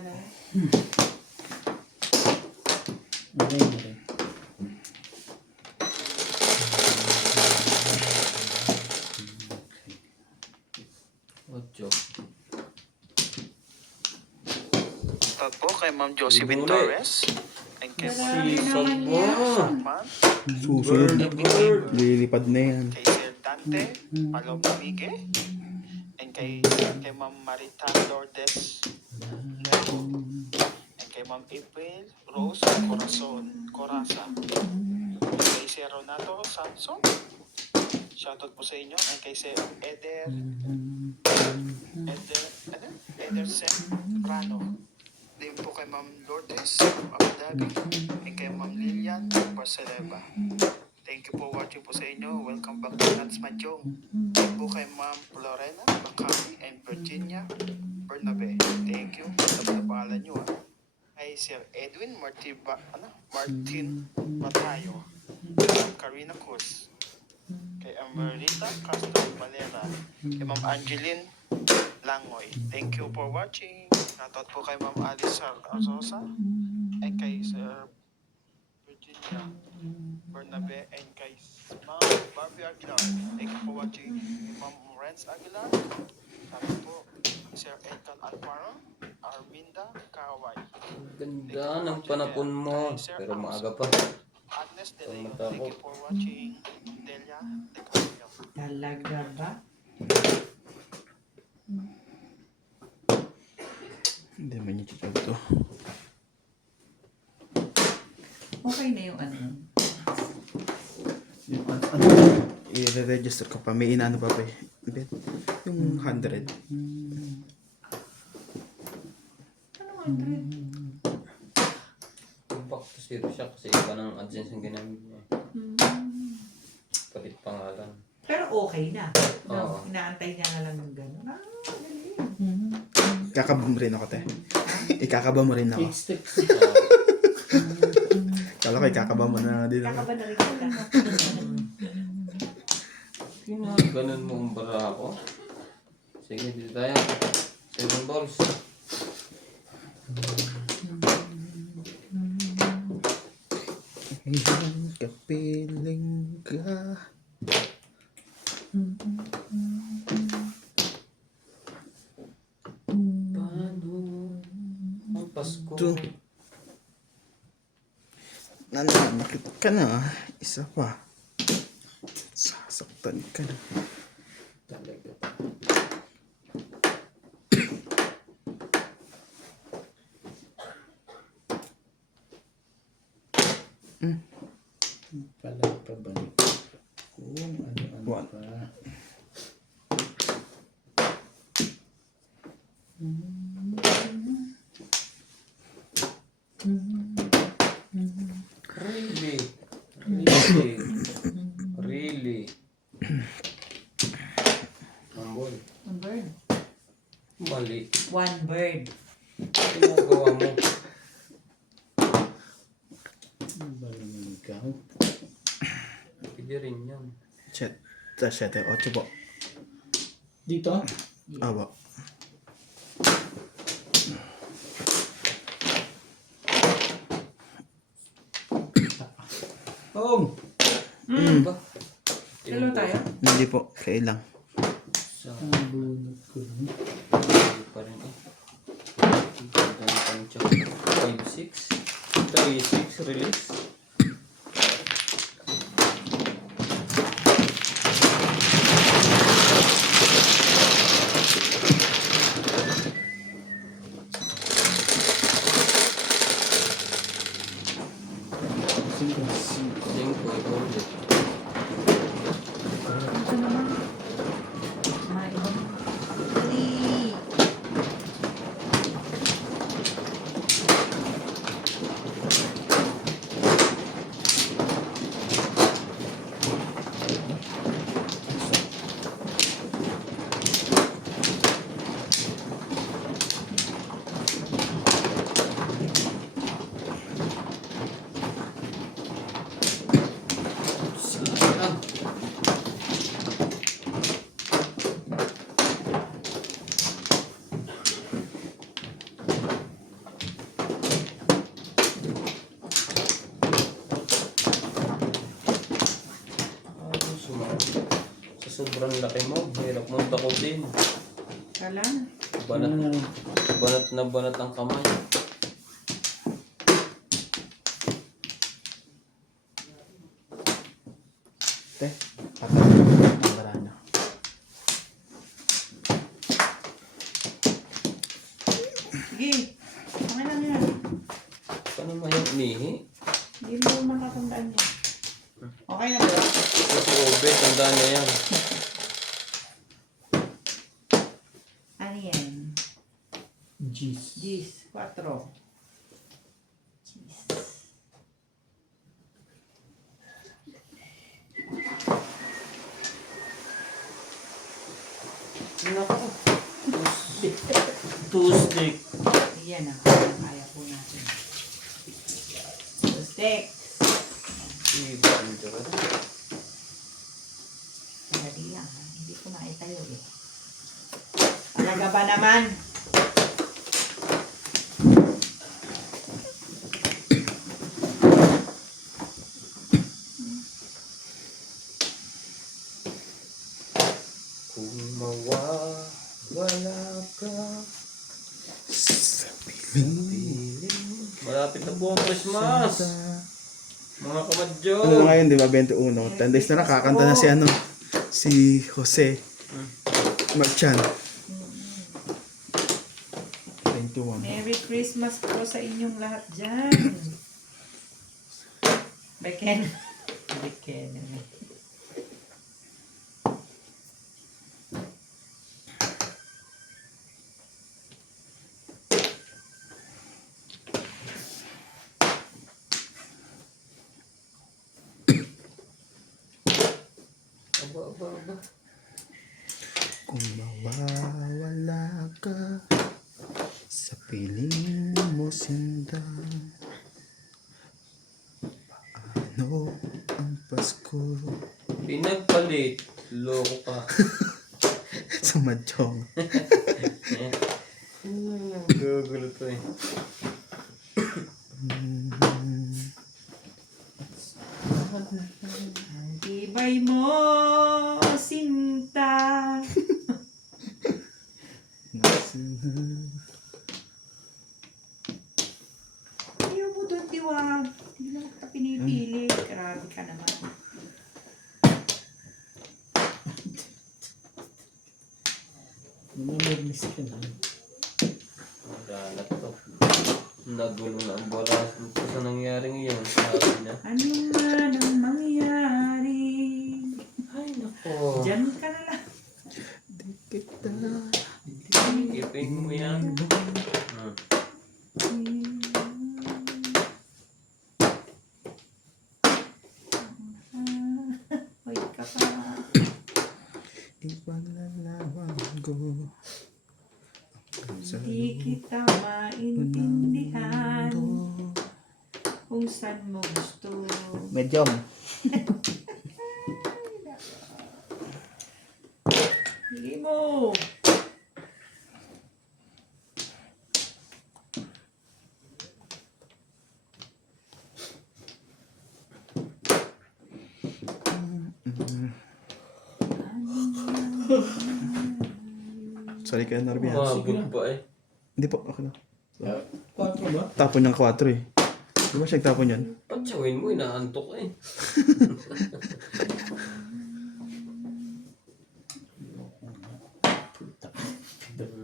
na. Okay. Ocho. Shoutout po kay Ma'am Josephine Torres. And kay Grabe Sisag naman mo. yan. Man, Susunod na. Bird. Lilipad na yan. kay Sir Dante, Paloma Migue, and kay Ma'am Marita Lourdes Levo, and kay Ma'am April Rose Coraza, and kay Sir Renato Samson. Shoutout po sa inyo. And kay Sir Edersen Rano. Din po kay Ma'am Lourdes Abadabi, and kay Ma'am Lilian Barceleva. Thank you for watching po sa inyo. Welcome back to Nats Majong. Thank po kay Ma'am Lorena Bacami and Virginia Bernabe. Thank you. Sa pangalan nyo Kay Sir Edwin Martin Batayo. Ma'am Karina Cruz. Kay Amarita Castro Valera. Kay Ma'am Angeline Langoy. Thank you for watching. Shoutout po kay Ma'am Alice Arzosa. And kay Sir Virginia Bernabe, and kay Ma'am Barbie Aguilar. Thank you for watching. Ma'am Renz Aguilar. Sabi po, Sir Edgar Alfaro, Arminda Kaway. Ganda ng panapon mo. Pero maaga pa. Agnes De Leon, Tumata thank ko. you for watching. Delia De Carpio. Talaga ba? Hindi man yung chichag to. Okay na yung ano. Yung ano, i-register ko pa. May inaano pa pa eh. Yung 100. Ano 100? Back to zero siya kasi iba ng AdSense yung ginamit niya. Palit pangalan. Pero okay na. Oo. No, inaantay niya na lang ng gano'n. Ah, galing. Kakaba mo rin ako, te. Ikakaba mo rin ako. Kala ko ikakaba mo na din ako. Kakaba na rin kita. Ganun mo ang bara ako. Sige, dito tayo. 7 balls. Kapiling ka. Paano ang Pasko? Ito. Nananakit ka na. Isa pa. Sasaktan ka na. Talaga. Pala pabalik kung ano-ano One. pa. Really? Really? Really? Mambol. One bird. Mali. One bird. Ginagawa mo. Ano ba naman ikaw? Pwede rin yan. 7, 8 po. Dito? Aba. Oh! Ba? Dalawa tayo? Hindi po. Kailang. Sa Ang bunot ko. hindi pa rin eh. Ganda ng check. 5-6. 3-6 release. Sino? 5 ulit. Ito naman. May iba. Dali. Sobrang laki mo. Hirap mo takutin. Kala. Banat, banat na banat ang kamay. Te, patay ang bara nyo. Sige. Okay lang yan. Paano mo yung umihi? Hindi mo makatandaan yan. Okay na ba? Kasi ube, tandaan na yan. Ano yan? Jeez. Gis. 4. Gis. Naku. Tuesday. Yan ang kaya po natin. 6. Iba ang tira. Dali lang ha. Hindi ko maitayo eh. Talaga ba naman? Kung mawawala ka. Sa piling Malapit na po ang Christmas. Mga kamadyo. Ano na ngayon, di ba? 21. 10 days na lang, kakanta na si ano, si Jose Marchan. 21. Merry Christmas po sa inyong lahat dyan. Beken. Beken. Aba, aba, aba. Kung mawawala ka sa piling mo sinta, paano ang Pasko Pinagpalit. Loko ka. sa Madjong? Gugulo to eh. Ang tibay mo, sinta. Ayaw mo doon, Diwag. Hindi naman kita pinipili. Grabe ka naman. Namilis ka na. Wala na to. Nagulo na ang boras. Ito sa nangyari ngayon. Sabi na. Ano man ang mangyari? Ay, nako. Diyan ka na lang. Di kita Ipin mo yan. Hoy ka pa. ipaglalaban ko. Hindi kita maintindihan kung saan mo gusto. Medjong. Hindi mo. Sorry kayo, Norby. Umabot pa eh. Hindi po, ako na. 4 ba? Tapon yung 4 eh. Di ba siya tapon yan? Patsawin mo, inaantok eh.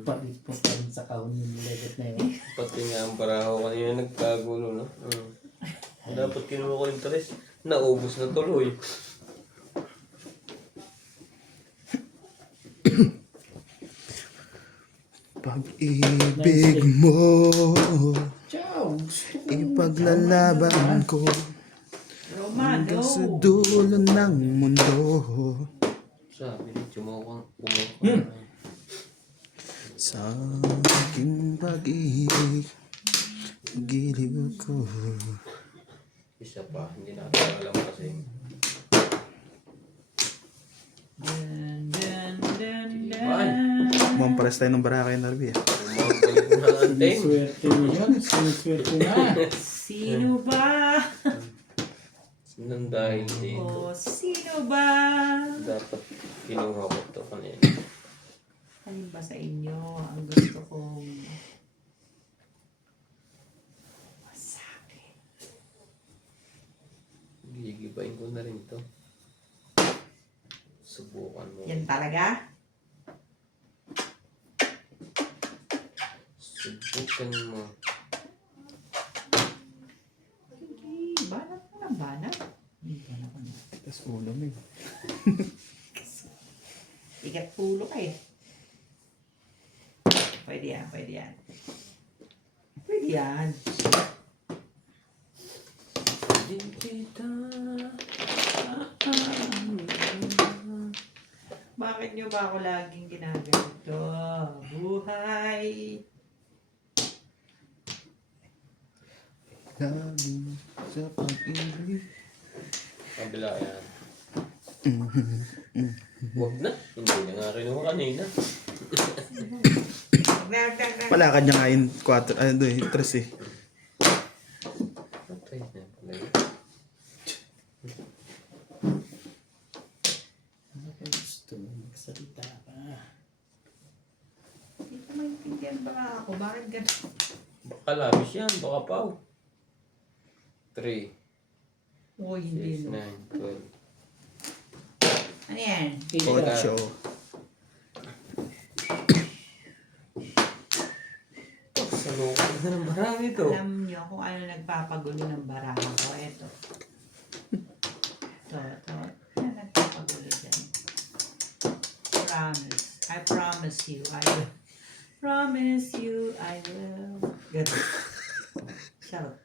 Palit po pa rin sa kahon yung legat na yun. Pati nga ang paraho kanina nagkagulo, no? Dapat kinuha ko yung tres. Naubos na tuloy. Pag-ibig mo, Ciao! Gusto ko. ipaglalaban ko Romano. hanggang sa dulo ng mundo. Sabi ni kumukha. Sa aking pag-ibig, giliw ko. Isa pa, hindi natin alam kasi. Dun, dun, dun, Tibay. dun. Mukhang pares tayo ng Boracay, Norby. Umabalik na ang antin. Siniswerte mo yun. Siniswerte na. Sino ba? Nang dahil dito. O sino ba? Dapat Kinuha ko ito kanina. Alin ba sa inyo ang gusto kong masabi? Gigibain ko na rin ito. Subukan mo. Yan talaga? Subukan mo. Sige, banat mo ng banat. Banat mo na. Tapos ulo mo eh. Ikat pulo ka eh. Pwede yan, pwede yan. Pwede yan. Di kita. Bakit nyo ba ako laging ginaganito? Buhay! Lagi sa pag-ibig. Kabila yan. Huwag na. Hindi na nga kinuha kanina. Palakad niya nga yung 4, ano doon, 3 eh. Okay na pala yun. Ano ka gusto mo? Magsalita ka. Hindi ko maintindihan ba ako? Bakit gano'n? Baka labis yan. Baka paw. 3, Uy, hindi 6, no. 9, 12. Ano yan? 8. Salukan na ng marami to. Alam nyo kung ano nagpapagulo ng baraha ko? Ito. Ito. Ano nagpapagulo dyan? Promise. I promise you, I will. Promise you, I will. Ganun. Charot.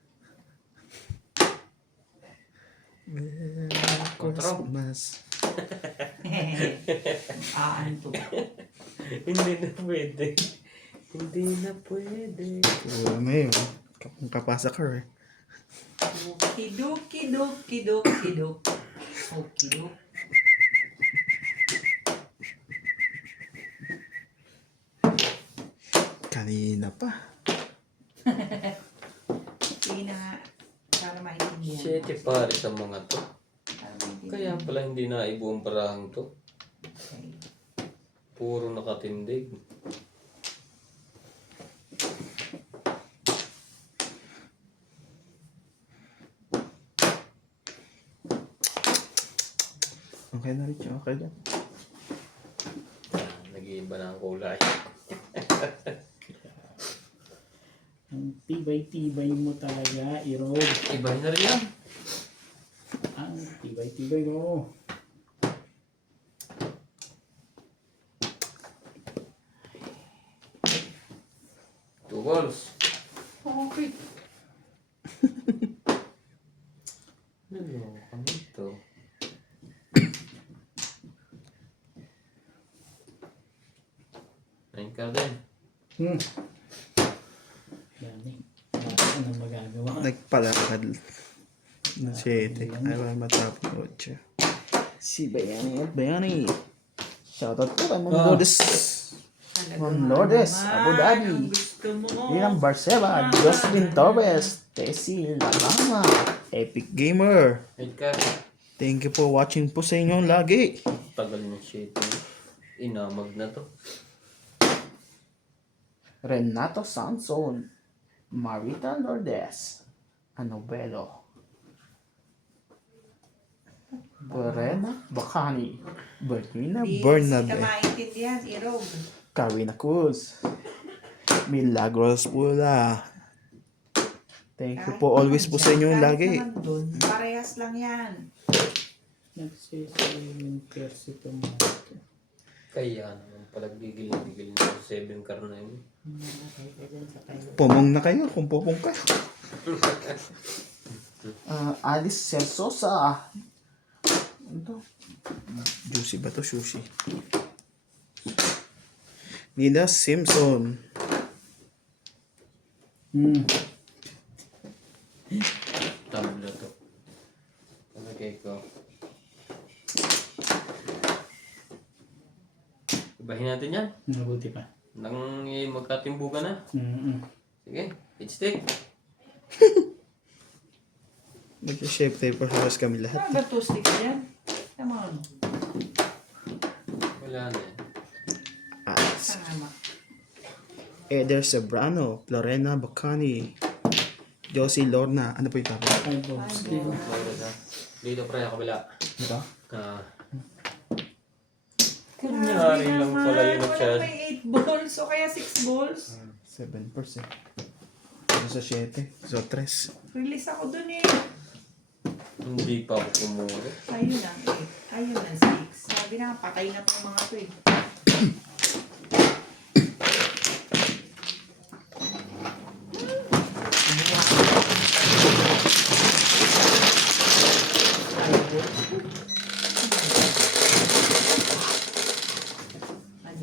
Christmas. Aanto. Hindi na pwede. Hindi na pwede. Ulo mo eh. Kung kapasa ka eh. Kiduk. Okiduk. Kanina pa. Sige na nga. Para maintindihan. Siyete pare sa mga to. Para maintindihan. Kaya pala hindi na ibuong barahang to. Okay. Puro nakatindig. Okay na rin siya. Okay lang. Nag-iiba na ang kulay. Ang tibay-tibay mo talaga, Irog. Ibahin na rin yan. Ang tibay-tibay mo. Two balls. Okay. Ano kami ito? Nine ka din. Dami. Wala ka nang magagawa. Nagpalakad. Na 7. Ay, wala matapos 8. Si Bayani at Bayani. Shoutout po kay Ma'am Lourdes. Ma'am Lourdes, Abu Dhabi. Ang gusto mo. Ilang Barcela, Jocelyn Torres, Tessie Lalama, Epic Gamer. Eight ka. Thank you for watching po sa inyo lagi. Tagal ng shit. Inamag na to. Renato Sanson, Marita Lourdes, Anobelo, Berena Bacani, Bertina Hindi Bernabe, ka maintindihan, Irog. Karina Cruz, Milagros Pula. Thank you po always po sa inyo lagi. Kahit naman dun, parehas lang yan. Nagsisayang persi ito mo. Kaya naman pala gigil na 7 car na yun. Pumong na kayo kung pupong kayo. Alice Celsosa. Ano? Juicy ba to? Sushi. Nina Simpson. Tabla to. Palagay ko. Ibahin natin yan. Mabuti pa. Nang magkatimbugan na. Sige, each stick. Mag-shape tape pa sa kami lahat. Ano ba 2 sticks yan? Come on. Wala na eh. As. Tama. Eder Cebrano, Lorena Bacani, Josie Lorna. Ano po yung tapos? Five balls. Dito. Florida. Dito pre, kabila. Ito? Ah, Grabe Kunyari lang naman. pala yun, Wala Chad. may 8 balls o kaya 6 balls. 7%. Ano sa 7? So 3. Release ako dun eh. hindi pa ako kumuro. Ayun ang 8. Ayun ang 6. Sabi na, patay na tong mga to eh.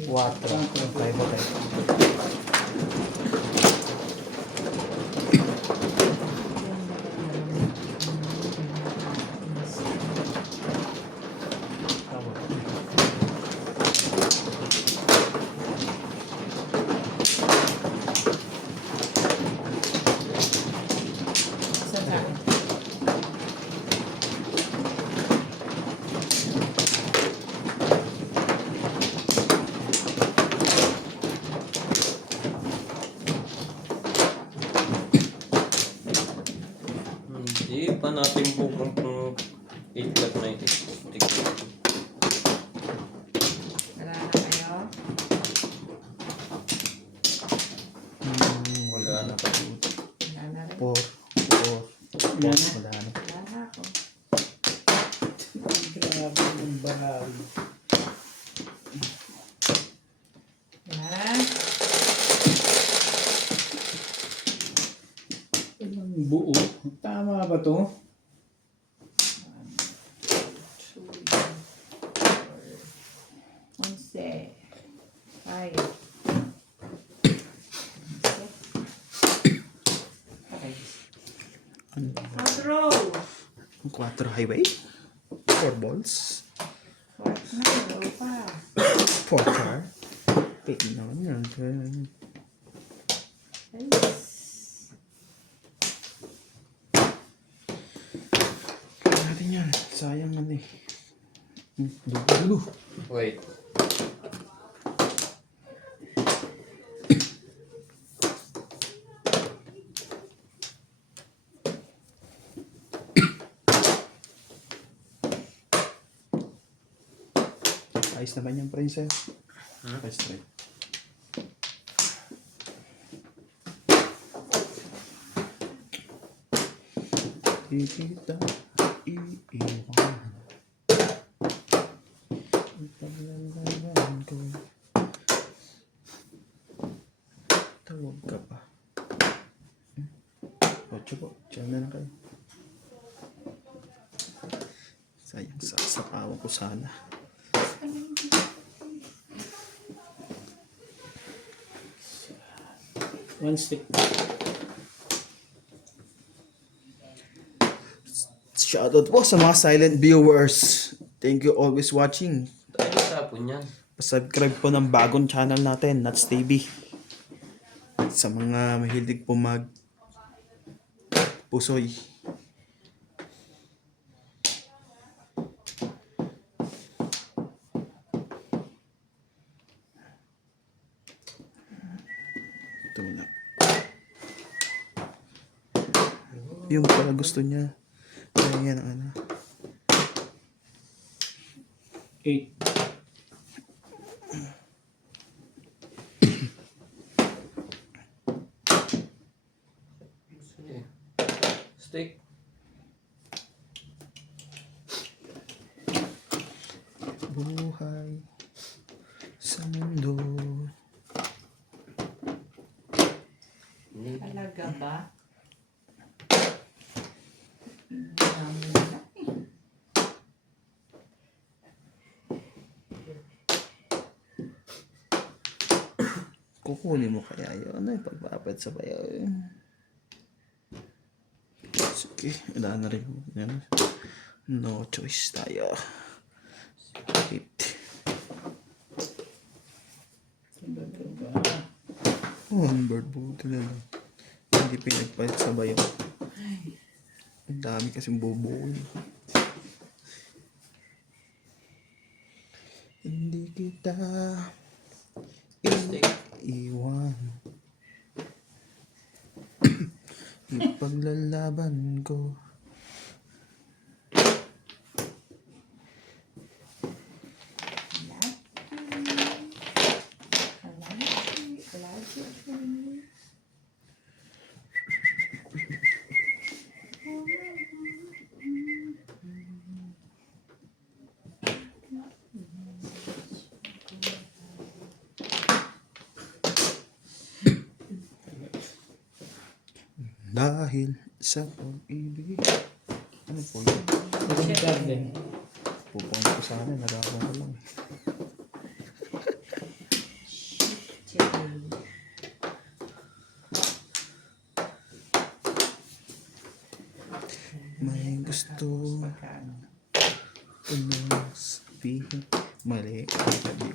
Quatro. Tayo ba tayo? Sa saan? Hindi pa natin bukong itlog na ito. Wala na kayo? Wala na pa. Wala na rin. 4. 4. Wala na. Wala na. Wala na ako. Grabe ng bahal. Yan. Ilang buo. Tama ba to? 11. 5. Outro. 4 highway. 4 balls. What na? Low pa. 4 car. Wait naman yan. Ayos. Kaya natin yan. Sayang man eh. Dulo. Wait. Ayos naman yung princess. Ayos straight. Di kita iiwan. Ipaglalagyan ko. Tawag ka pa. Ocho po. Diyan na lang kayo. Sayang sasapawan ko sana. One stick. Shoutout po sa mga silent viewers. Thank you always watching. Tayo tapon yan. Subscribe po ng bagong channel natin, Nuts TV. Sa mga mahilig po mag pusoy. Ito na. Yung pala gusto niya. Kaya yan, ano. 8. Sige. Stick. Buhay sa mundo. Talaga ba? Hindi namin na eh. Kukunin mo kaya yun. Ano yung pagpapad sa bayaw yun? Sige, wala na rin. Yan. No choice tayo. Hit. Talaga ba? One bird buto na lang. Hindi pinagpalit sa bayaw. Ang dami kasing bubuo. Hindi Hindi kita Stick. iwan. Ipaglalaban ko. Dahil sa pag-ibig. Ano po yun? Magandang garden. Pupong ko sana, nagagawa ko lang. May gusto ko nang sabihin. Mali. Sabi.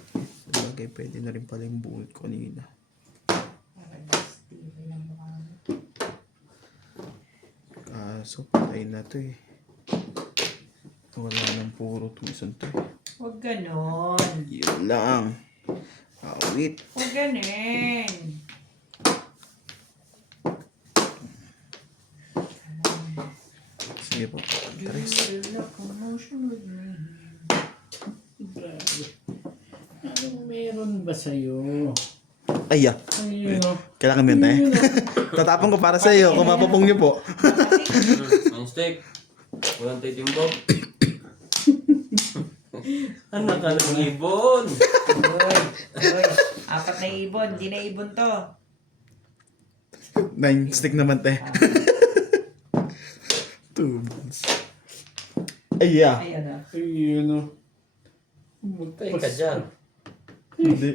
Sabagay, pwede na rin pala yung buod ko kanina. Kaso, patay na to eh. Wala nang puro tuition to eh. Huwag ganon. Yun lang. Awit. Huwag ganon. Sige po. Tres. Grabe. Anong meron ba sa'yo? Ay, ah. Ayun. Kailangan mo yun tayo. Tatapon ko para sa iyo kung mapapong niyo po. Ang stick. Walang titimbog. Anak ka ng ibon. Uy, uy. 4 na ibon. Hindi na ibon to. 9 stick naman tayo. 2 balls. Ay, ah. Ayan na. Ayun o. Tay ka dyan. Hindi.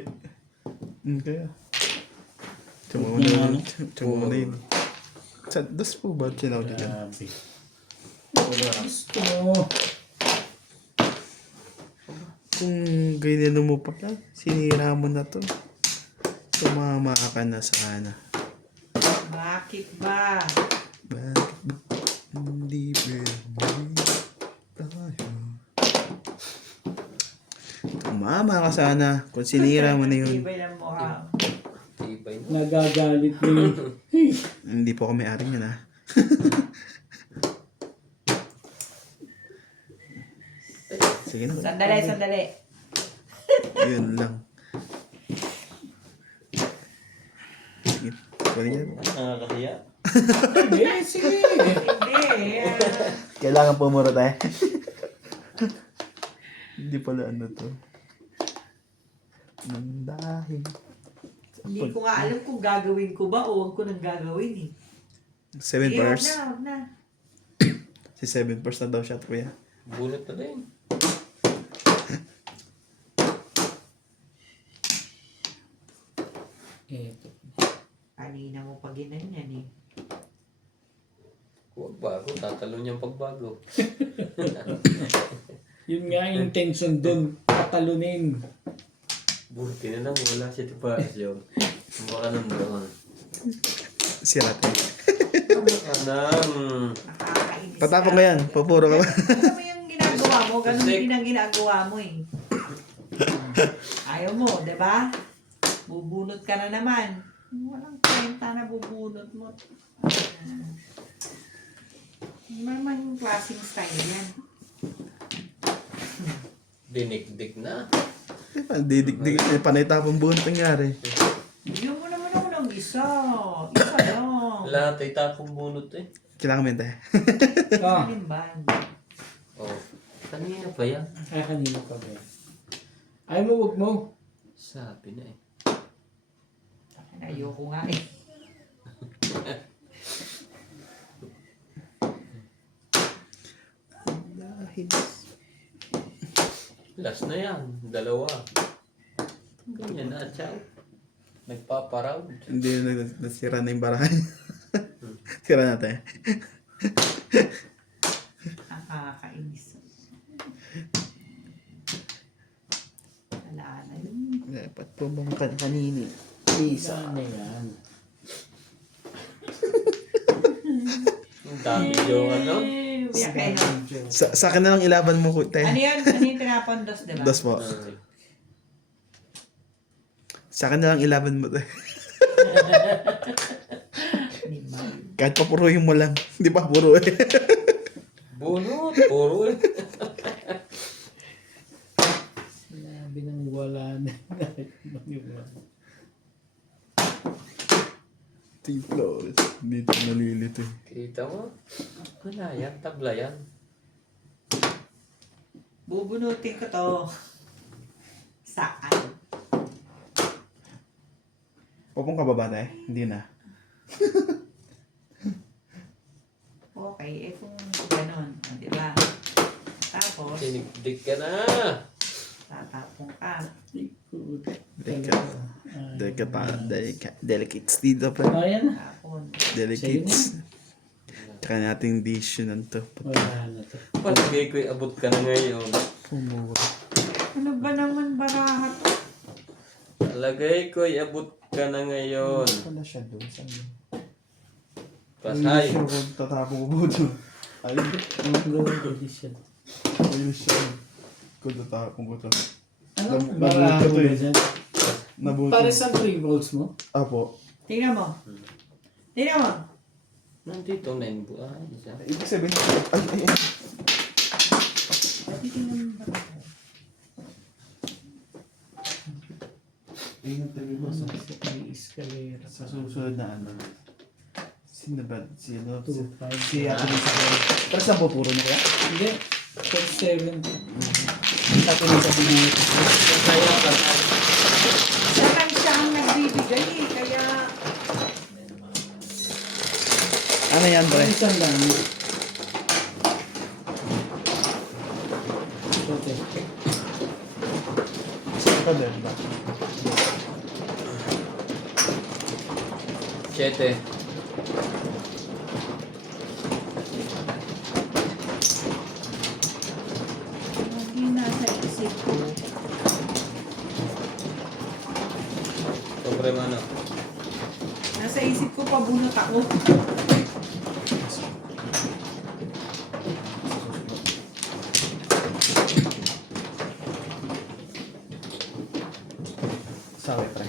Kaya. Tsama mo na yun. Tsama mo na yun. Dos po ba? Chinaw din yan. Grabe. Gusto mo. Kung ganyan mo pa pala, sinira mo na to. Tumama ka na sana. Bakit ba? Bakit ba hindi pwede tayo? Tumama ka sana kung sinira mo na yun. Tibay ng mukha. Tibay na. Nagagalit na yun. Hindi po kami aring yun, ha? Sige na. Sandali. Yun lang. Sige. Pwede yan. Nakakahiya. Sige, sige. Hindi. Kailangan pumura tayo. Hindi pala ano to. Nang dahil. Hindi ko nga alam kung gagawin ko ba o huwag ko nang gagawin eh. 7 Eh, bars. huwag na. Si 7 bars na daw siya, kuya. Bulot na din. Eto. Kanina mo pa ginanyan eh. Huwag bago. Tatalon niyang pagbago. Yun nga yung intention dun. Patalunin. Buti na lang. Wala siya tipasyon. Baka nandoon. Sira to. Baka nang. Nakakainis. Patapon ko yan. Pupuro ka ba? Ano mo yung ginagawa mo? Ganun Kasi- din ang ginagawa mo eh. Ayaw mo, di ba? Bubunot ka na naman. Walang kwenta na bubunot mo. Hindi naman yung klaseng style yan. Dinikdik na. Didik-dik. Panay tapong buwan nangyari. Bigyan mo naman ako ng isa. Isa lang. Lahat ay tapong bunot eh. Kailangan mo yun tayo. Ah, Halimbawa. Oh. Kanina pa yan. ay kanina pa ba yan? Ay mo, wag mo. Sabi na eh. Ayoko nga eh. Dahil. Last na yan. Dalawa. Ganyan na, chow. Nagpaparaw. Hindi na nasira na yung barahan. Sira natin. Nakakainis. Wala na yun. Dapat po bang kanini? Saan na yan? Ang dami yung ano. Uyak kayo. Sa akin na lang ilaban mo, tayo. Ano yun? Ano yung tinapon? Dos, diba? Dos po. Sa akin na lang 11 mo to. Di ba? Kahit papuruin mo lang. Hindi pa puro eh. Bunot, puro eh. Sinabi nang wala na. Mag-iwan. Tiplos. Dito nalilito eh. Kita mo? Wala yan, tabla yan. Bubunutin ko to. Saan? Pupong ka ba ba tayo? Hindi na. Okay, eh kung ganon, di ba? Tapos, Sinigdig ka na. tatapong ka. Ikot. Delicates dito pa. Oh, yan na. Tapon. Delicates. Tsaka nating dish yun to. Wala na to. Palagay ko'y abot ka na ngayon. Pumura. Ano ba naman baraha to? Palagay ko'y abot ka na ngayon. Wala siya doon. Saan yun? Pasay. Sure kung tatapong ko po doon. Ayun. Ang gawin condition. Ayun siya. Kung tatapong ko to. Ano? Nabuto Baka to ako eh. dyan. Nabuto. Para sa 3 volts mo? Apo. Tingnan mo. Tingnan mo. Nandito na yung buhay. Ibig sabihin. Ay, ay, ay. Pwede tingnan mo baraha. Ayun ang tabi mo sa May escalator. sa susunod na ano. Sino ba? Si ano? 2, 5. Si Ate Lisa. Pero saan po puro na kaya? Hindi. 47. Ate Lisa pinunod. Kaya ka na. Sa lang siya ang nagbibigay eh, kaya Ano yan, pre? Isang lang. Okay. Ito din ba? 7. lagi nasa isip ko. Sobre mano. Nasa isip ko pabunot ako. Sabi, pre.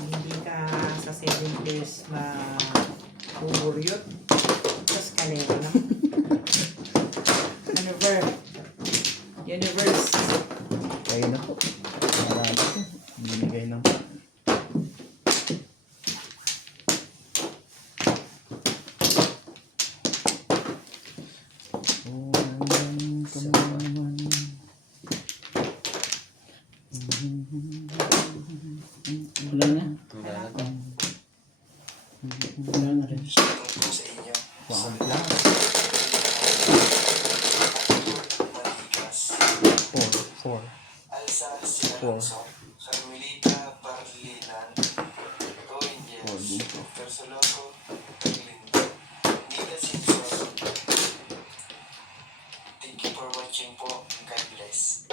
Hindi ka sa 7 days ma-uburyot. Tapos kalero lang. Universe. Kayo na po. Marami po. Binigay ng Wala na. Wala na to. Wala na rin. Tungkol sa inyo. Wow. Lang. 4. Alsa Four. Sinalonso, Carmelita Barlinan, Go Four Angels, dito. Persoloco, Lindo, Nita Simpson. Thank you for watching po. God bless.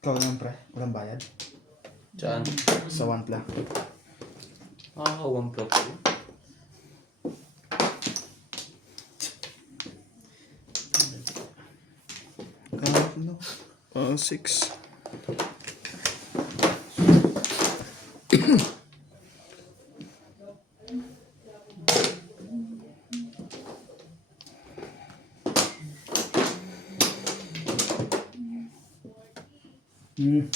Ikaw naman, pre. Walang bayad. Saan? Sa one pla. Makakawang plug ko. No. 6. Hmm.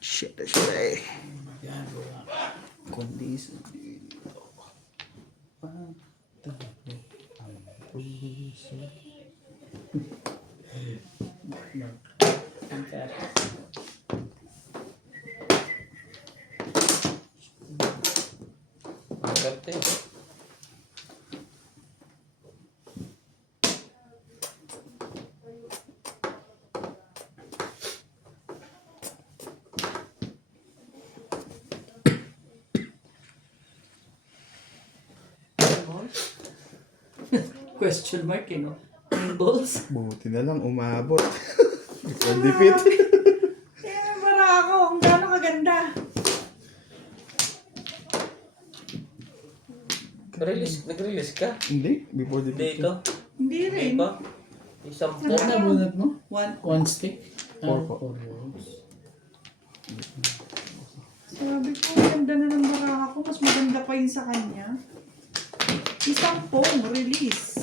Shit. Kondisi. Ang karte. Question mark, eh, no? balls. Buti na lang, umabot. Before defeat. Eh, para ako. Ang gano'ng kaganda. Nag-release ka? Hindi, before Hindi defeat. ito. Hindi Hindi rin. ba? Isang po. Ano na bunot mo? One. One stick? Four po. 4 rolls. Sabi ko, ang ganda na ng baraka ko. Mas maganda pa yun sa kanya. Isang pong release.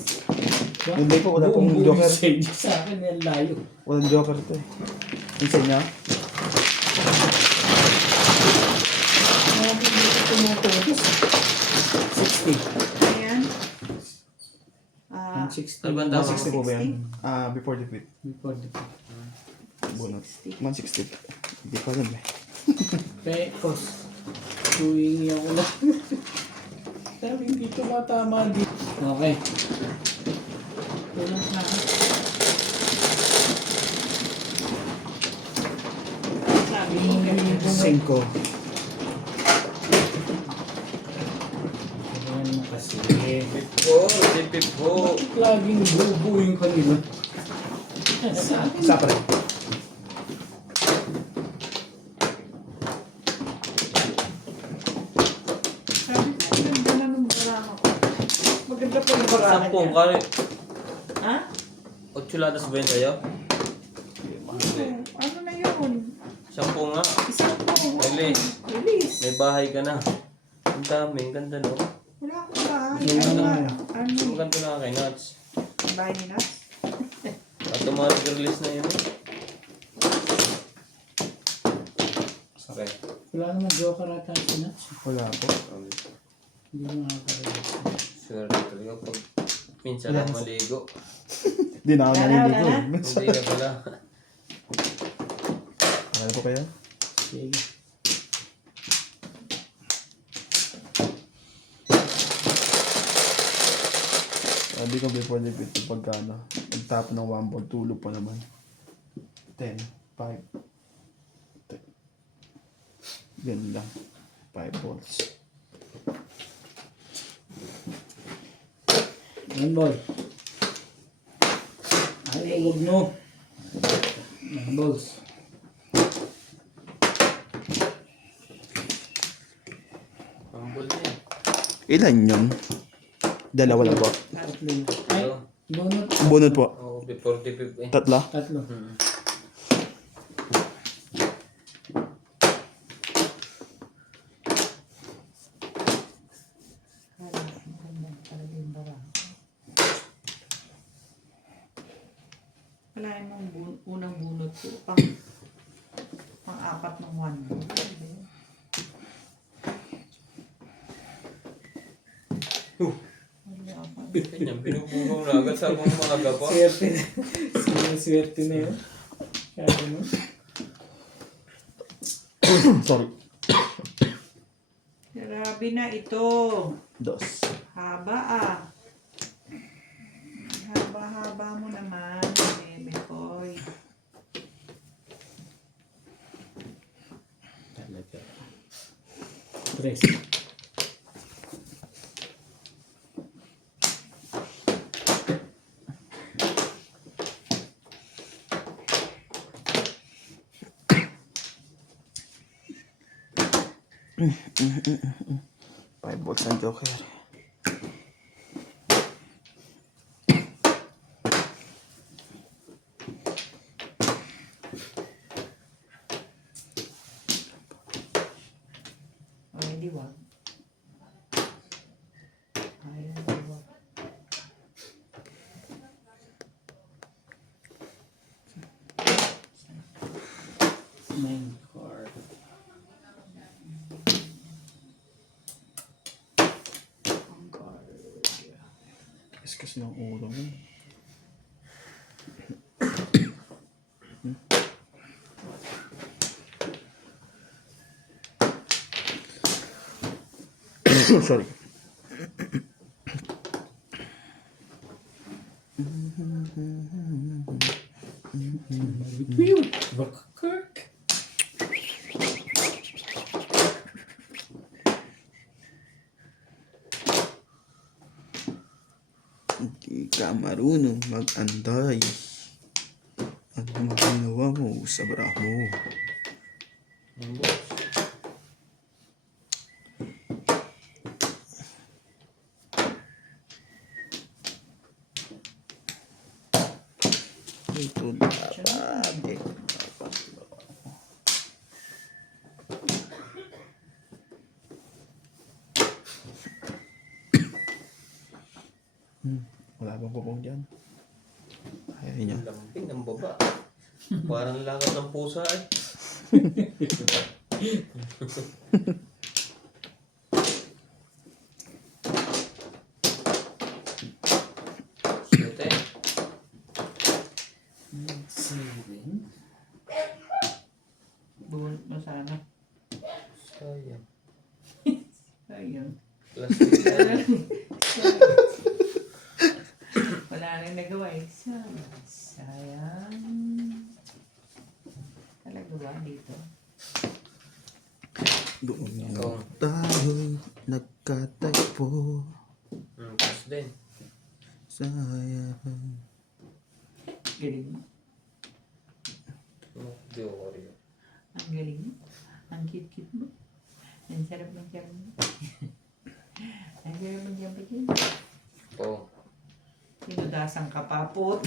Hindi po, wala pong Buong joker. send sa akin yan layo. Walang joker to eh. Yung sa inyo? Grabe dito tumututos. 60. Ayan. Ah, 160. Ano ba ang tawag? 160 po ba yan? Before defeat. Before the Bunot. 160. Hindi ko alam eh. Pekos. Tuwing yung ulan. Sabi hindi tumatama dito. Okay. Tulad na. sabi ko, ganda. 5. Ayan mo kasi. Tipid po. Bakit laging bubu yung kanila? Sa akin. Isa pa rin. Sabi ko, ang ganda na ng baraka ko. Maganda pa yung baraka Sampung. niya. Kari. Ha? 8 latas ba yun sa'yo? Ano na yun? Sampung nga. Isang pong. Release. Release. May bahay ka na. Ang dami. Ang ganda no? Wala akong bahay. Yung Ano? ano? Ano? Ang ganda na kay Nuts. Bahay ni Nats? Automatic release na yun. Okay. Wala naman joker ata si Nuts. Wala po. Hindi makakaroon. Sure talaga pag minsan lang maligo. Hindi na ako Wala, naliligo. wala. Hindi na pala. Ano po kaya? Sige. Sabi ko before defeat pagka ano, pag-tap ng 1 ball, tulog pa naman. 10, 5, 10. Yan lang. 5 balls. Yan boy. Ay, huwag no. Yan balls. Humble din. Ilan yun? Dalawa lang po. Tatlo yun. Ay, Ito. bunot. Bunot po. Oh, before the fifth eh. Tatlo. Tatlo. Wala yung unang bunot ko. Pang-apat ng 1. Ganyan, binubulong na agad sa akong mga pa. Swerte na. Swerte na yun. Kaya mo. Sorry. Grabe na ito. 2. Haba ah. Haba-haba mo naman, bebe boy. Talaga. Tres. Five balls ang joker. Oh, hindi wag. Ayaw, hindi wag. Nine card. Kasi ng ulo mo. Sorry. Kirk. Hindi ka ka marunong mag-antay. Anong ginawa mo sa bra mo? Ang boss. Ito na ba? Wala bang kupong dyan? Ayaw niya. Ang lambing ng baba. Parang langat ng pusa eh. Siyete. Siwing. Bunot mo sana. Sayang. Ayun. Plastic yan. Wala nang nagawa eh. Sayang. Talaga ba dito? Doon na Ikaw. tayo nagkatagpo. Tapos din. Sayang. Galing mo. Di ako rin. Ang galing mo. Ang cute-cute mo. Ang sarap ng tiyan mo. Ang sarap ng tiyan mo. Oo. Pinudasan ka papot.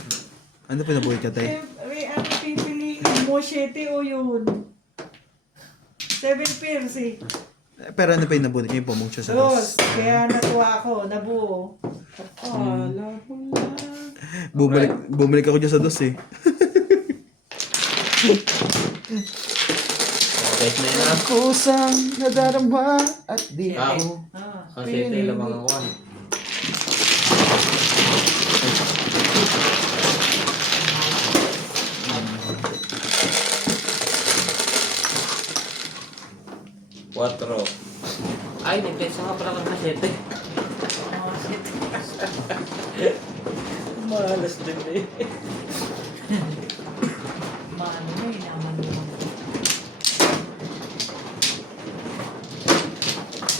Ano pinabuhay ka, tay? May ano pipiliin mo? 7 o yun? 7 pairs eh. Pero ano pa yung nabunod niya yung pumong siya sa Dos. dos? Kaya natuwa ako. Nabuo. Akala mo lang. Bumalik ako dyan sa dos eh. Kahit na yun. Kusang nadarama at di Ah. ako. Kasi ito yung lamang ako. 4. Ay, nagpesa nga pala kang kasete. Oh, shit. Malas din eh. Mano na eh. Naman mo.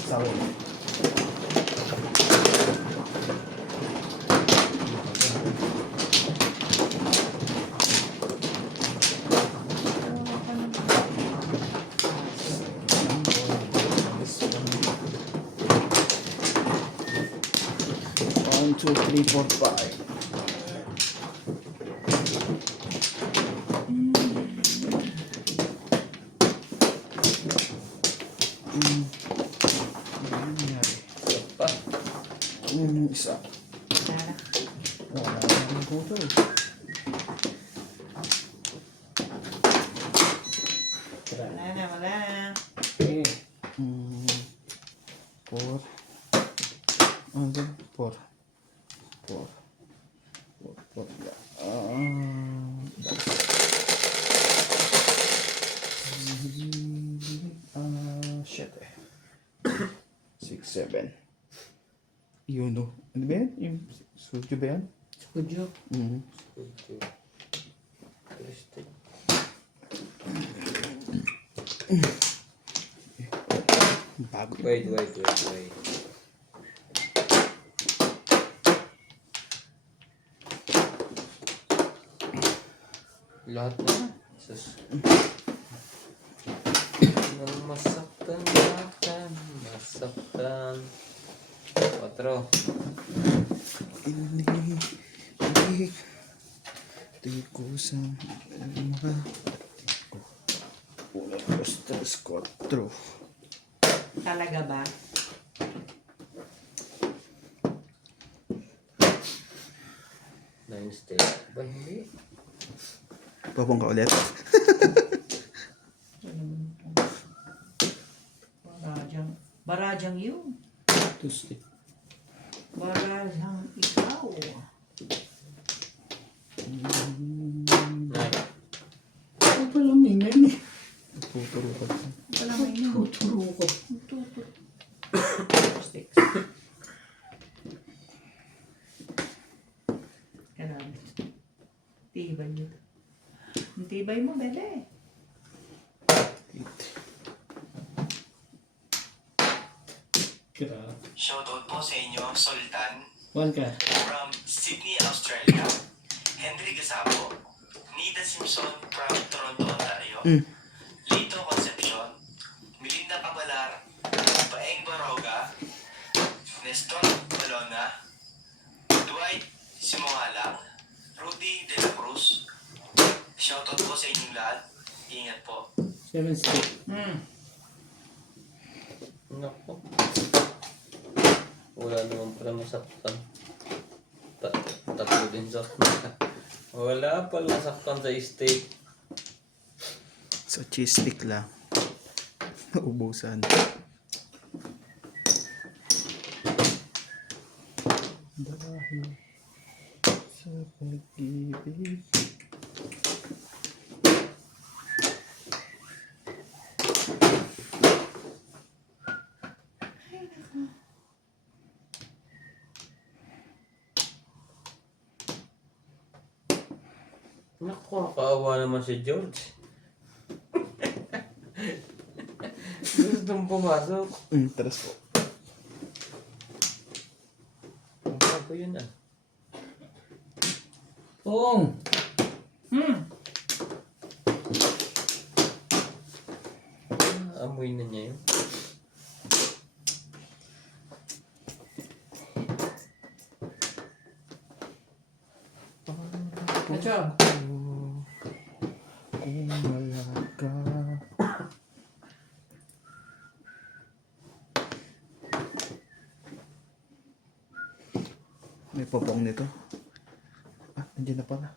Sawi. One, two, three, four, five. Pa. Isa. Tara. Wala na yung photo eh. Wala na, wala na. Eh, Four. Ano ba? Four. Four. Four. Four. Siete. 6, 7. Yun o. Ano ba yan? Yung sujo ba yan? Kudyo. Plastic. Bago. Wait. Lahat na. Sus. Nang masaktan natin. Masaktan. 4. Hindi. Di ko sa mga. Uno, dos, tres, cuatro. Talaga ba? Nine state. Ba hindi? Papong ka ulit. Barajang yun. Tuesday. Barajang ikaw. Nine. Ay, pala may ngayon eh. Tuturo ko. Wala may yun. Tuturo ko. Six. Grabe. Tibay yun. Ang tibay mo, bebe. Grabe. Shoutout po sa inyo, Sultan. One ka. From Sydney, Australia, Henry Gasabo, Nida Simpson from Toronto, Ontario, Lito Concepcion, Melinda Cabalar, Baeng Baroga, Nestor Balona, Dwight Simohalang, Rudy De La Cruz. Shoutout po sa inyong lahat. Ingat po. 7 stick. Nako. Wala naman pala masaktan. Tatlo din saktan. Wala pala saktan sa steak. So, cheese stick lang. Naubusan. Dahil sa pag-ibig. Naku, kaawa naman si George. Gustong pumasok. Taras po. Ang sabi yun ah. Pong! Amoy na niya yun. Nacho. Kung wala ka. May popong nito. Nandiyan na pala.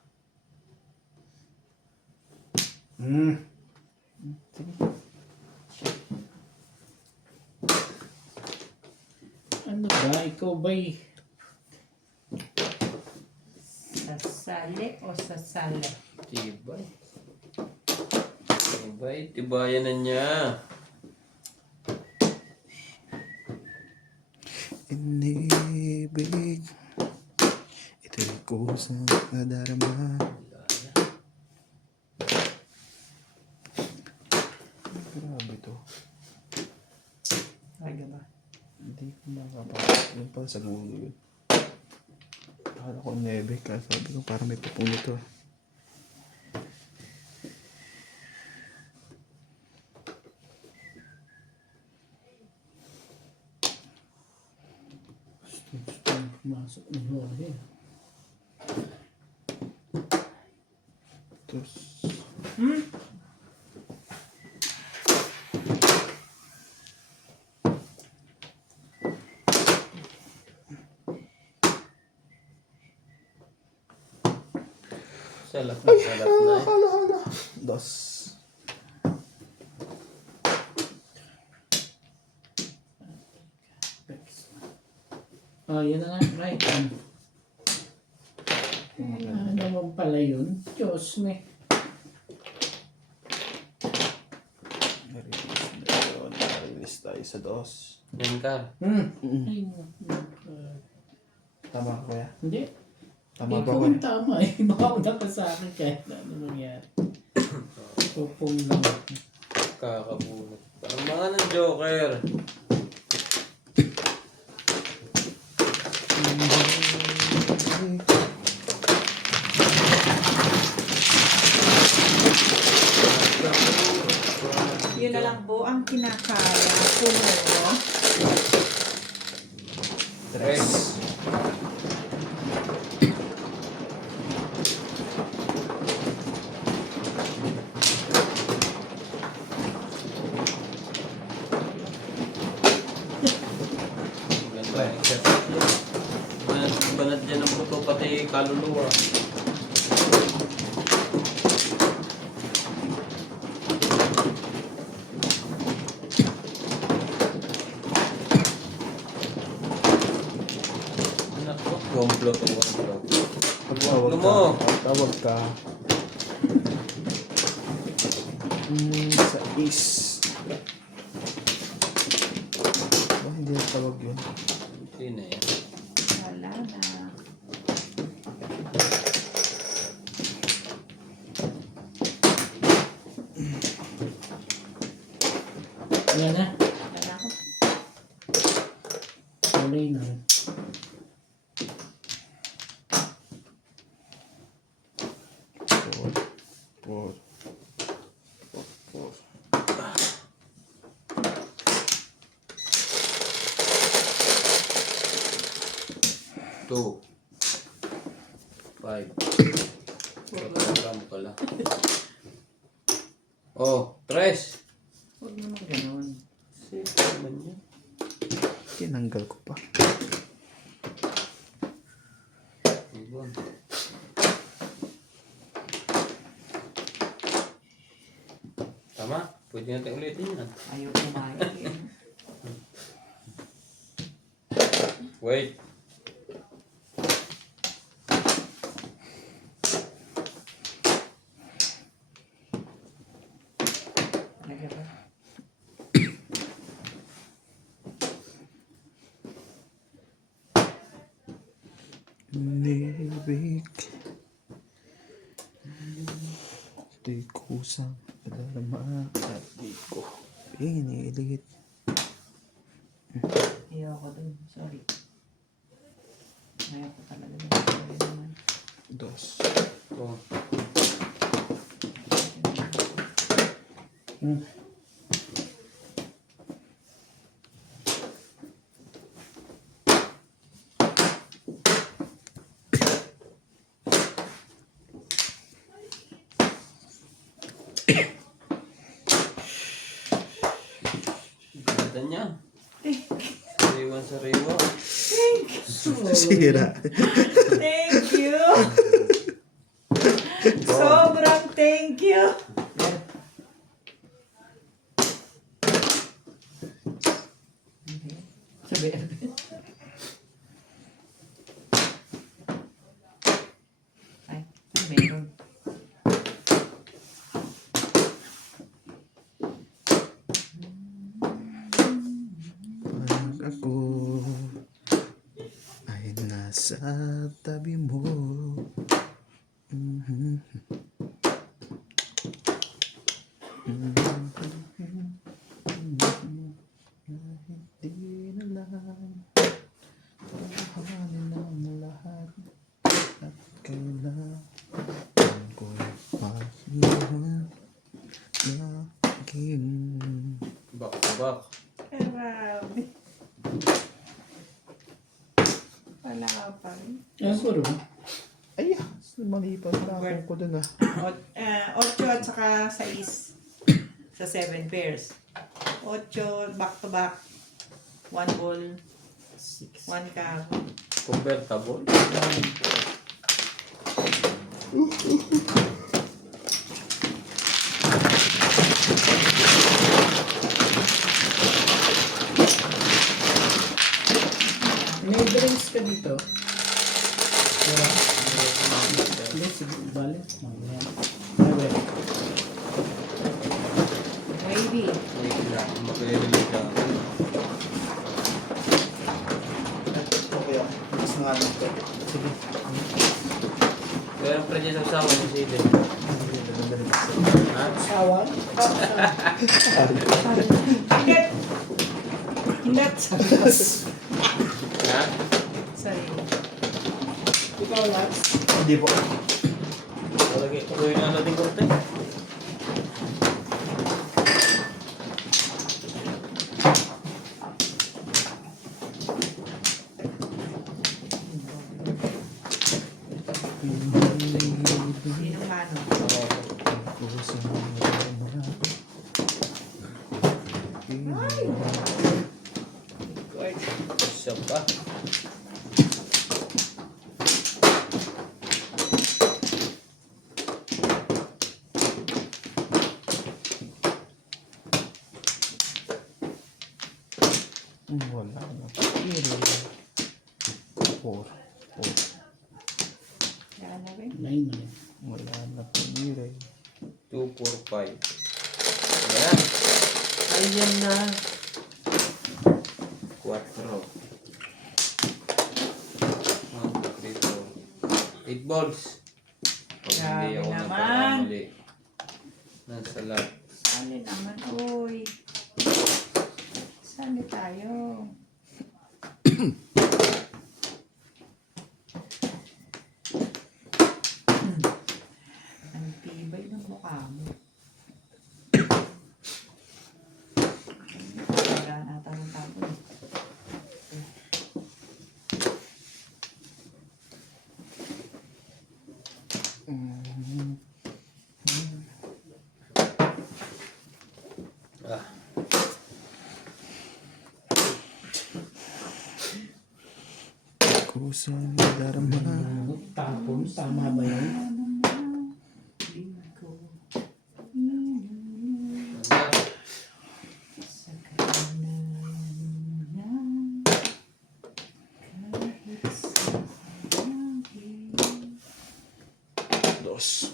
Sige. Ano ba? Ikaw ba'y Sasali o sasali? Tibay. Tibay, tibayan na niya. Inibig. Ito'y kusang nadarama. Grabe to. Talaga ba? Hindi ko makapasok. Yun pala sa gulo yun. Akala ko nebe. Kaya sabi ko parang may pupong nito. pumasok ng Jorge? Tapos, Salap na eh. dos. Yan na nga, right. Ano naman pala yun? Diyos me. Narilis tayo sa dos. Yan ka. Ay, Tama ko ya? hindi. Tama ba Ikaw ko? ang tama eh. Makauna ka sa akin kahit na ano nangyari. Pupong lang. Kakabunot. Parang mga ng Joker. Yun na lang po ang kinakaya puno. Tres. Ganda yung exercise yan. Banat dyan ang puto pati kaluluwa. Nako, gomblo to gomblo. Tawag Gomblo mo. Tawag ka. Sa is. Ba, hindi na tawag yun. Sino yan? Wala na. Wala na. Wala ako. Tuloy na. 2, 5. Program pala. Oh, 3. Huwag naman ganun. Safe naman yan. Tinanggal ko pa. Ibon. Tama? Pwede natin ulitin yan. Ayaw kumain eh. Wait. Talaga ba? Nibig. Di kusang alarma at di ko pinilit. Ayaw ko dun. Sorry. Ayaw ko talaga dun. Sorry naman. Dos. Oh. Ganda niya. Sariwa-sariwa. Sira. Thank you! Sobrang thank you! Sabi, ay, meron. Pag ako ay nasa tabi mo. Mhm. Hindi na lang kahanin ang lahat at kailangan ko pahihan laging Back to back. Grabe. Wala ka pa rin. Ang puro. ay, malipas na ako ko dun ah. 8 at saka 6 sa 7 pairs. 8 back to back. 1 ball. 1 cup. Convertible. May drinks ka dito? Wala. Hindi, sige. Bale. Mamaya. Ay, wait. Baby. Mag-relate ka. Okay ako. Mas nga lang ito. Sige. Pero pwede sa usawa ni Siden. Ha? Sawan? Hindi. Hindi. Ha? Sorry. Ikaw, Lax? Hindi po. Lagi, tuloy na natin korte. Sinong mano? Isa pa. Wala na. Four. Wala na rin. 9 na. Wala na piniray. 2, 4, 5. Ayan. Ayan na. 4. 8 balls. Pag hindi Grabe ako naman. nagkakamali. Nasa lab. Sali naman. Uy. Sali tayo. Ang tibay ng mukha mo. Wala na tayo tapon. Ah, Kusan darama. Tapon, tama ba yun? Dos.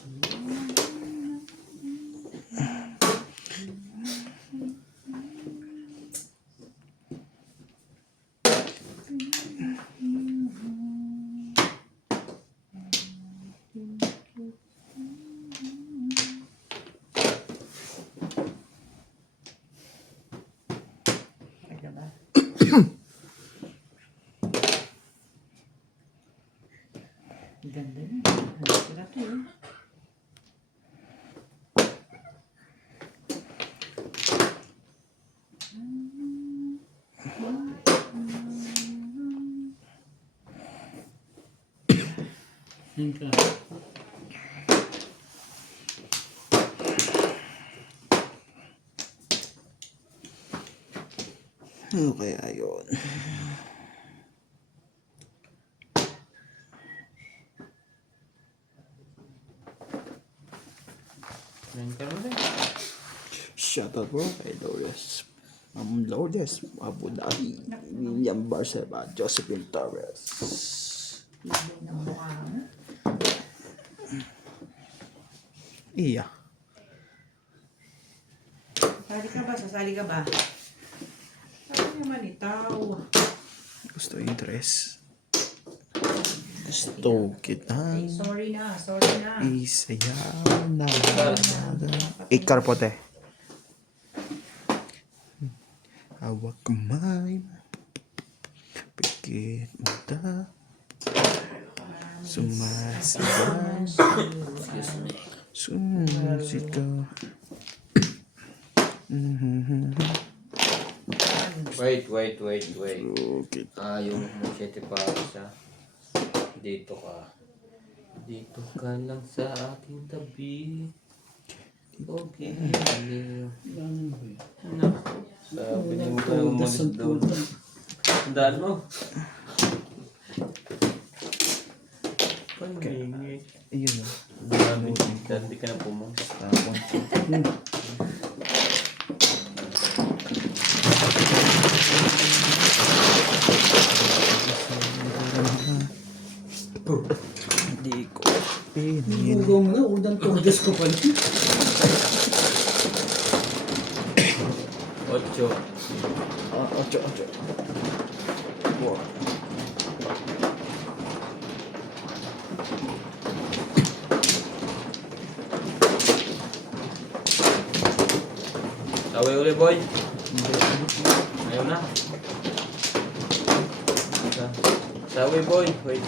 Okay ka ba? Ganda niya. Ano sila to eh? Yun ka. Ano kaya yun? Ngayon ka rin. Shout out bro kay Lourdes. Ma'am Lourdes, Abu Dhabi, William Barceba, Josephine Torres. Ibig ng mukha mo. Iya. Sasali ka ba? Sasali ka ba? Sabi naman itaw. Gusto yung dress. Gusto kita. Ay, sorry na. Sorry na. Isayaw na. Ikarpote. Hawak kamay. Pikit mata. Sumasigaw. Sumasigaw. Wait. Okay. Yung machete pa siya. Dito ka. Dito ka lang sa aking tabi. Okay. Ganun ba yun? Naku. Sabi niya mo ka umalis doon. Tandaan mo. Pangingi. Ayun o. Sabi niya, hindi ka na pumunta. Tapon. Hindi ko pinin. Hugong na, udang tugas ko pala. 8. Ocho. Wow. Saway uli boy. Ayaw na. Saway boy. Wait.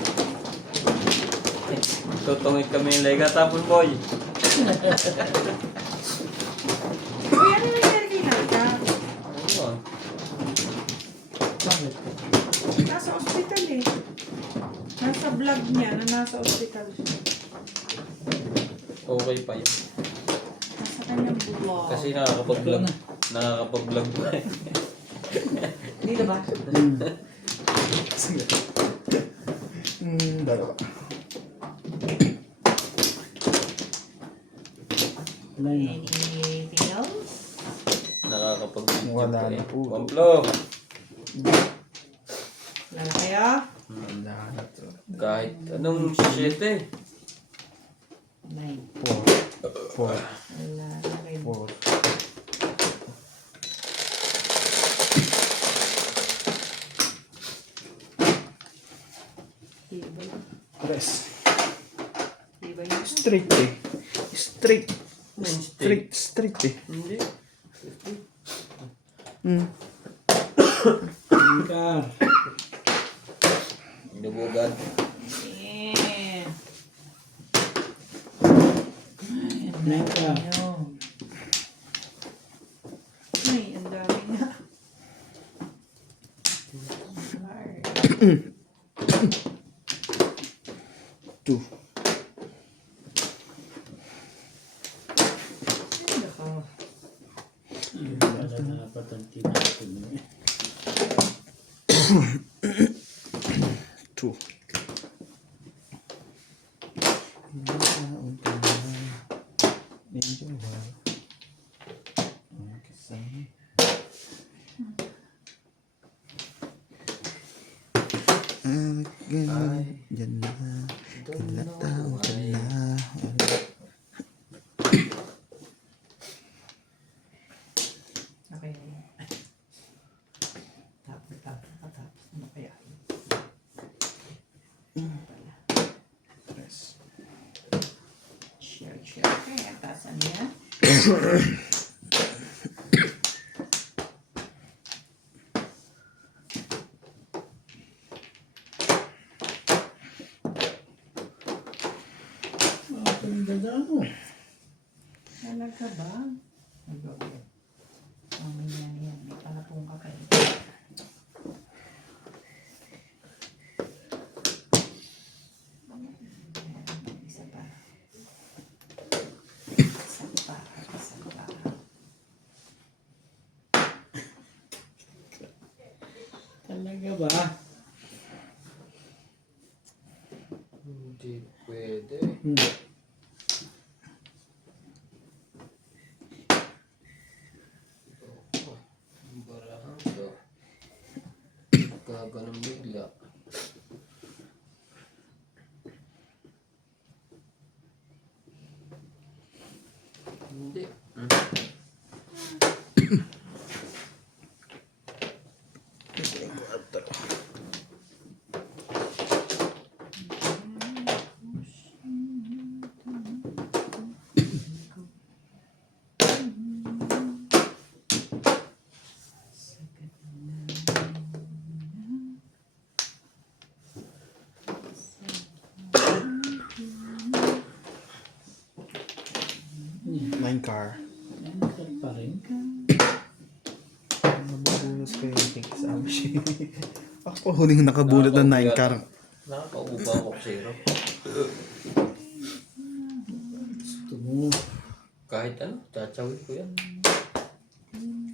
Tutungit kami yung lega tapon boy. Uy, ano nangyari kay Nalka? Ayun. Bakit? Nasa ospital eh. Nasa vlog niya na nasa ospital siya. Okay pa yun. Nasa kanyang vlog. Kasi nakakapag-vlog. Nakakapag-vlog pa eh. Dito ba? Sige. Dalawa. Wala na. Anything else? Nakakapag-video Wala pa eh. na po. Pamplo. Wala na kayo? Wala na to. Kahit anong siyete. 9. Four. Wala na kayo. Four. Tibay. Tres. Tibay na. Straight eh. Straight. Straight. Straight eh. Hindi. Hmm. Yun ka. Inubugad. Yeah. Yun ka. Ayun. Ay, ang dami na. Two. Ay, nako. Diyan na. Tinatawag ka na. Okay na yan. Tapos. Ano kaya yun? Pala. Tres. Share. Okay, taas ano yan? Ang ganda ano. Talaga ba? Nag-okay. Mamaya yan. May palapong ka pa eh. Isa pa. Talaga ba? Hindi pwede. Ang barahan to. Gaganon bigla. Hindi. Nine car. Ang pa rin. Nabubulot ko yung pink sa siya. Ako pa huling nakabulot ng 9 car. Nakakaubo ba ako zero? Gusto mo. Kahit ano, tsachawin ko yan.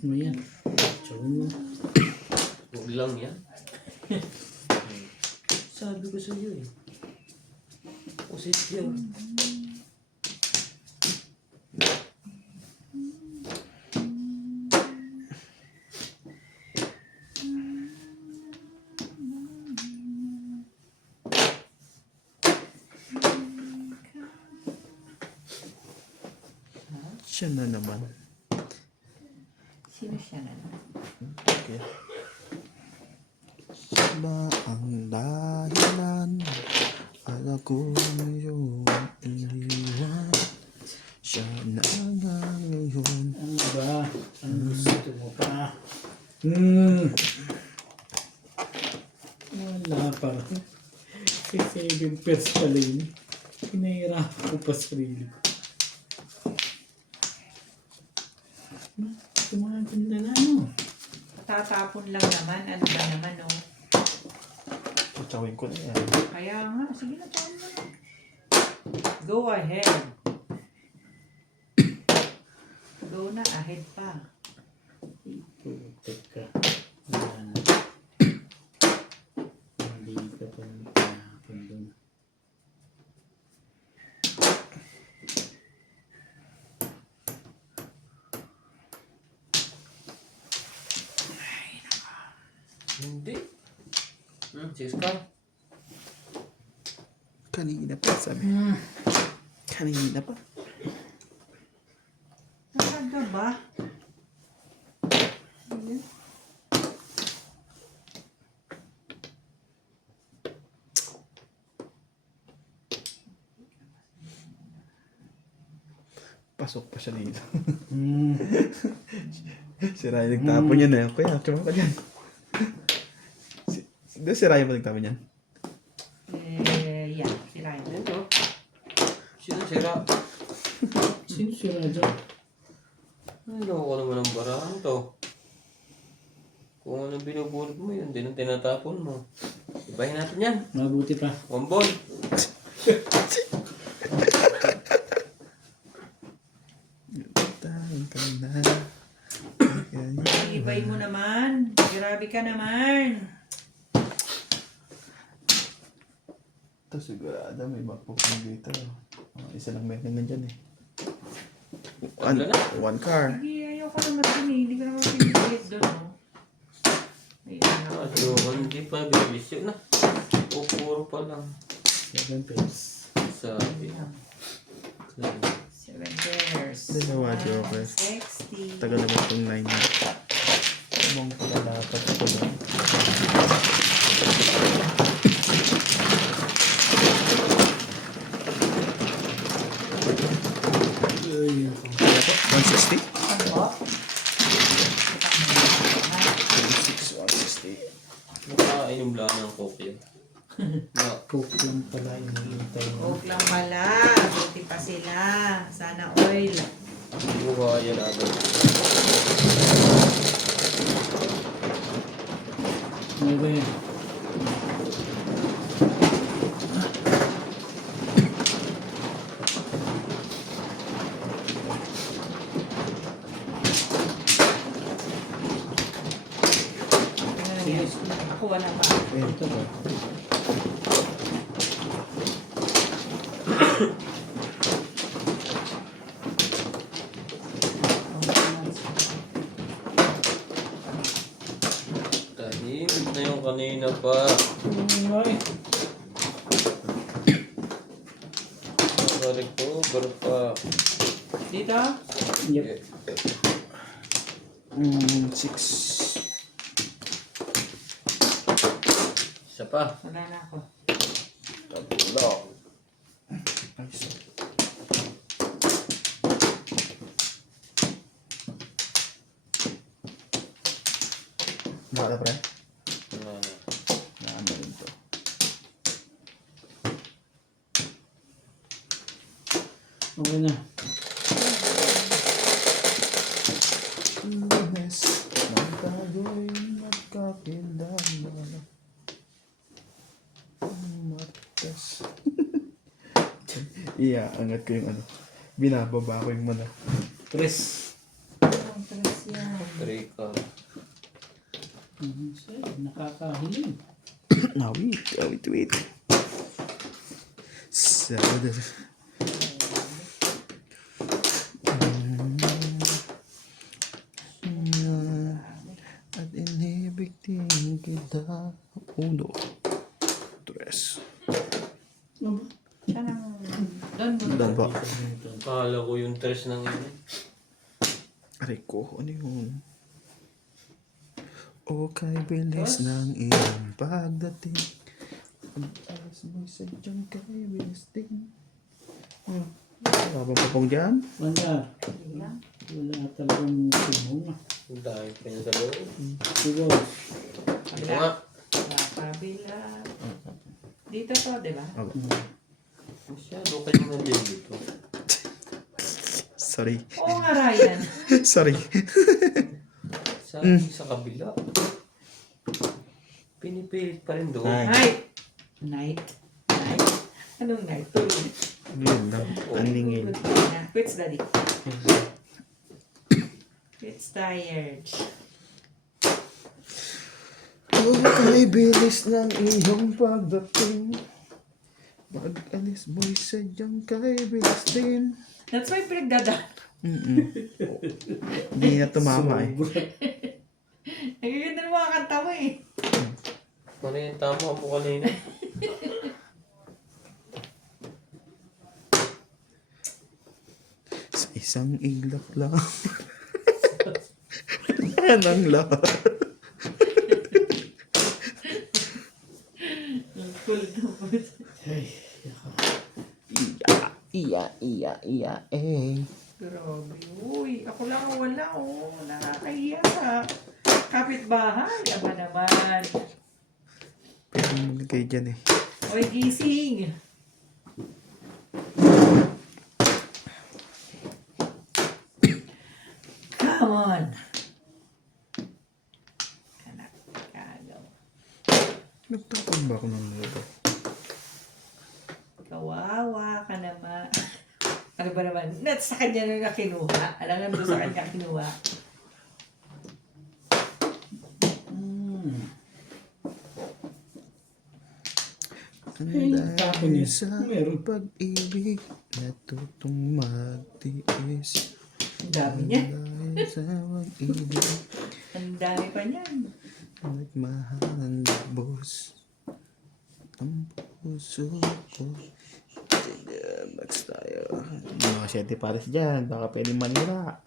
Ano yan? Chow mo. Huwag lang yan. Sabi ko sa iyo eh. Pusit yan. Siya na naman. Sino siya na naman? Okay. Siya ba ang dahilan? Alam ko yung iniwan. Siya na nga ngayon. Ano ba? Ang gusto mo pa? Wala pa rin. 7 pairs pala yun. Pinahirapan ko pa sarili ko. Ito mga ganda na ano. Tatapon lang naman. Ano ba naman, oh? Tutsawin ko na yan. Kaya nga. Sige na, tawin mo na. Go ahead. Go na, ahead pa. Putek ka. Wala na. Hindi ka pa pinapon dun. Hindi. Sis ka. Kanina pa sabi. Kanina pa. Talaga ba? Pasok pa siya dito. Si Ryan nagtapon yan eh. Kuya, tsuma ka dyan. Si Ryan ba nagtapon yan? Yeah. Si Ryan. Ito. Sino sira? Sino si Raja? Ay, loko naman ang barahan to. Kung ano binubulot mo, yun din ang tinatapon mo. Ibahin natin yan. Mabuti pa. One ball. Tayo ka na. Ibay mo naman. Grabe ka naman. Ito sigurado may mapupong dito. Isa lang meron na dyan eh. Wala na. One car. Sige, ayoko na matingin. Isyo na. O, puro pa lang. 7 pairs. Sabi. 7 pairs. Dalawa, Joker. 60. Tagal naman itong line na. Among pala dapat ito lang. Ay, ako. 160? Ano po? 26, 160. Nakainom lang ng coke yun. Na, Coke lang pala yung hinihintay mo. Coke lang pala. Buti pa sila. Sana oil. buha yan agad. Ano ba yan? Ano lang yan? Ako wala pa. Ito ba? Tahimik na yung kanina pa. Ay, Naka-recover pa. Dito? yep. 6. Isa pa. Wala na ako. Tatlo. Nice. Baka pre? Wala na. Ano rin to? Okay na. Lunes nang tayo'y magkakilala. Martes. Iya, angat ko yung ano. Binababa ko yung mana. Tres. Ang tres yan. Three ka. Nakakahiling. Now wait. Sabado. At inibig din kita. 1, 3. Ano ba? Saan ang... Doon mo. Doon ba? Kala ko yung tres ng yun. Aray ko, ano yun? O kay bilis ng iyong pagdating. Ang alas mo'y sadyang kay bilis din. Wala bang papong dyan? Wala. Wala talagang simong. Ang dami pa niya sa loob. Siguro. Ito nga. Kabila. Dito to, di ba? Masyado kayo na din dito. Sorry. Oo nga, Ryan. Sorry. Sa kabila. Pinipilit pa rin doon. Night. Night. Night. Anong night? Tulog. Yun lang. Aningin. Quits, daddy. Quits tired. O kay bilis ng iyong pagdating. Pag-alis mo'y sadyang kay bilis din. That's why pinagdadaan. Hindi na tumama eh. Nagaganda ng mga kanta mo eh. Ano yung tama mo kanina? Sa isang ilak lang. Yan ang lahat. Ang cool naman. Ay, Iya, eh. Grabe. Uy, ako lang ang wala. Oh, nakakahiya. Kapitbahay. Aba naman. Pwede mo magagay dyan eh. Uy, gising. Come on. Anak, kagaw. Nagtapon ba ako ng lobo? Kawawa ka naman. Ano ba naman? Sa kanya na kinuha. Alam nga doon sa kanya kinuha. Ay, tapon niya. Sa Meron. pag-ibig, natutong magtiis. Ang dami niya. Dahil sa pag-ibig, Ang dami pa niyan. nagmahal ng lubos. ang puso ko. Next tayo. Mga 7 pares dyan. Baka pwede manira.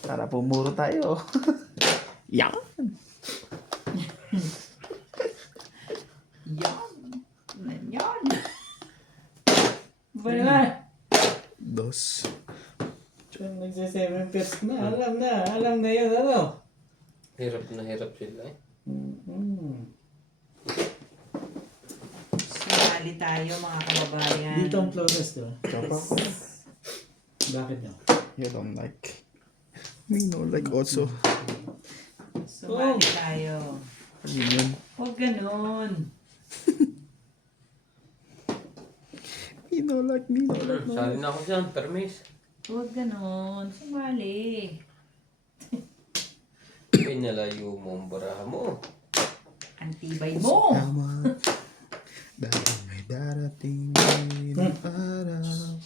Para pumuro tayo. Yan. Yan. Yan. Ba naman? 2. Kung nagsa-7 pairs na, alam na yun, ano? Hirap na hirap sila eh. Sumali tayo mga kababayan. Dito ang flawless to. Tsaka ko. Bakit daw? You don't like. Me no like also. Sumali tayo. Ano yun? Huwag ganun. Me no like, me no like. Sali na ako dyan, permis. Huwag ganun. Sumali. Pinalayo mo ang baraha mo. Antibay mo. Tama. Dahil may darating ng araw.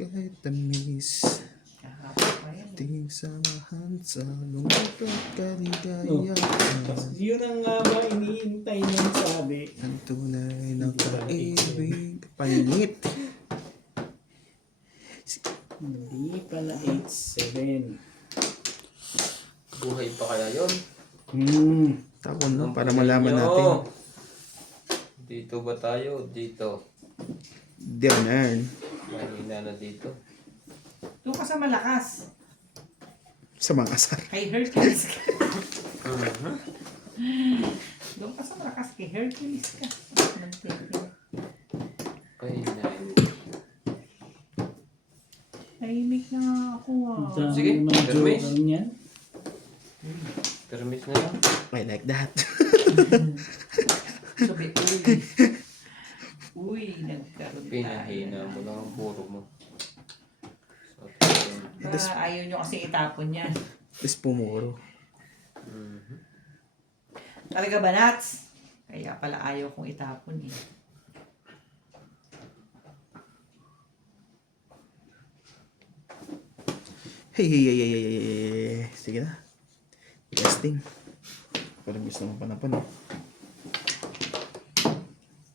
Kahit tamis. Kahapon pa yan. Ating samahan sa lungkot at kaligayahan. Yun ang nga ba iniintay niyang sabi. Ang tunay ng pag-ibig. Paningit. Hindi pala 8-7. Buhay pa kaya yun? Tapon no, para malaman natin. Dito ba tayo? Dito. Dinner. Mahina na dito. Doon ka sa malakas. Sa mga asar. Kay Hercules ka. Doon ka sa malakas. Kay Hercules ka. Mahina. Tahimik na nga ako ah. Sige, mga permis. joker niyan. Permis na lang. I like that. Sabi, uy. Uy, nagkaroon tayo. Pinahina mo lang ang puro mo. Ayaw nyo kasi itapon yan. Tapos pumuro. Talaga ba, Nats? Kaya pala ayaw kong itapon eh. Hey. Sige na. Testing. Parang gusto mo panapan eh.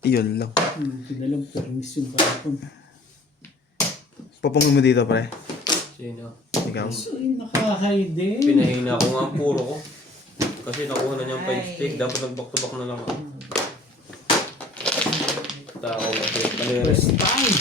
Iyon lang. Pinalang permis yung kahapon. Papungin mo dito, pre. Sino? Ikaw. So, nakaka-hide. Pinahina ko nga ang puro ko. Kasi nakuha na niyang 5 Ay. stick. Dapat nag-back to back na lang ako. Tao. First time.